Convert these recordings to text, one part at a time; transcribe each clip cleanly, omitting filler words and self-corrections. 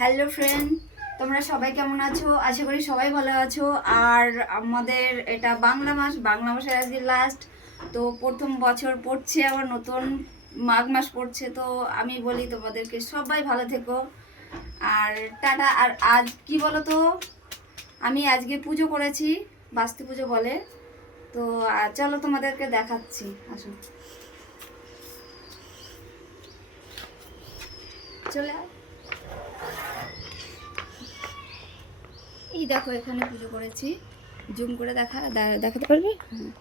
Hello friend, তোমরা সবাই কেমন আছো? আশা করি সবাই ভালো আছো। আর আমাদের এটা বাংলা মাসের আজকে লাস্ট। তো প্রথম বছর পড়ছে, আবার নতুন মাঘ মাস পড়ছে। তো আমি বলি তোমাদেরকে সবাই ভালো থেকো আর টাটা। আর আজ কি বলো তো, আমি আজকে পুজো করেছি, বাস্তি পুজো বলে। তো চলো তোমাদেরকে দেখাচ্ছি, আসো চলে আয়। এই দেখো এখানে পুজো করেছি, জুম করে দেখাতে পারবে? হ্যাঁ,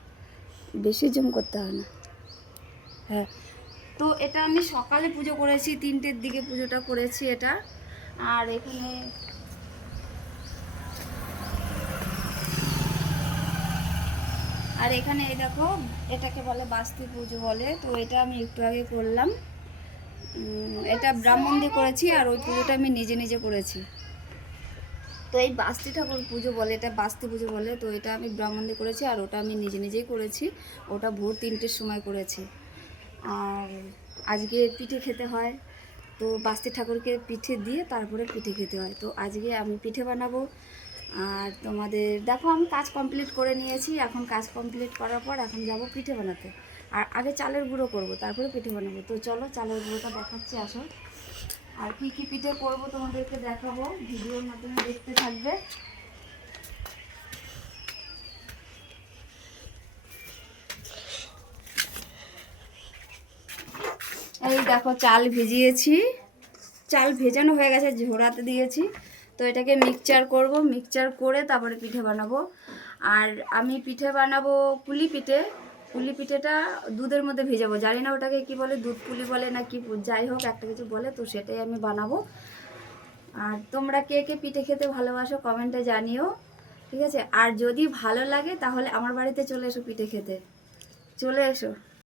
বেশি জুম করতে হয় না। হ্যাঁ, তো এটা আমি সকালে পুজো করেছি, 3টের দিকে পুজোটা করেছি এটা। আর এখানে এই দেখো, এটাকে বলে বাস্তি পুজো বলে। তো এটা আমি একটু আগে করলাম। এটা ব্রাহ্মণ দিয়ে করেছি, আর ওই পুজোটা আমি নিজে নিজে করেছি। তো এই বাস্তি ঠাকুর পুজো বলে, এটা বাস্তি পুজো বলে। তো এটা আমি ব্রাহ্মণ দিয়ে করেছি, আর ওটা আমি নিজে নিজেই করেছি। ওটা ভোর 3টের সময় করেছি। আর আজকে পিঠে খেতে হয়, তো বাস্তি ঠাকুরকে পিঠে দিয়ে তারপরে পিঠে খেতে হয়। তো আজকে আমি পিঠে বানাবো। আর তোমাদের দেখো, আমি কাজ কমপ্লিট করে নিয়েছি। এখন কাজ কমপ্লিট করার পর এখন যাব পিঠে বানাতে। আর আগে চালের গুঁড়ো করব, তারপরে পিঠে বানাবো। তো চলো চালের গুঁড়োটা দেখাচ্ছি, আসো। আর কি কি পিঠে করব তোমাদেরকে দেখাবো, ভিডিওর মাধ্যমে দেখতে থাকবে। এই দেখো, চাল ভিজিয়েছি, চাল ভেজানো হয়ে গেছে, ঝোড়াতে দিয়েছি। তো এটাকে মিক্সচার করব, মিক্সচার করে তারপরে পিঠে বানাবো। আর আমি পিঠে বানাবো পুলি পিঠে। পুলি পিঠেটা দুধের মধ্যে ভেজাবো, জানি না ওটাকে কি বলে, দুধ পুলি বলে না কি, যাই হোক একটা কিছু বলে। তো সেটাই আমি বানাবো। আর তোমরা কে কে পিঠে খেতে ভালোবাসো কমেন্টে জানিও, ঠিক আছে? আর যদি ভালো লাগে তাহলে আমার বাড়িতে চলে এসো পিঠে খেতে, চলে এসো।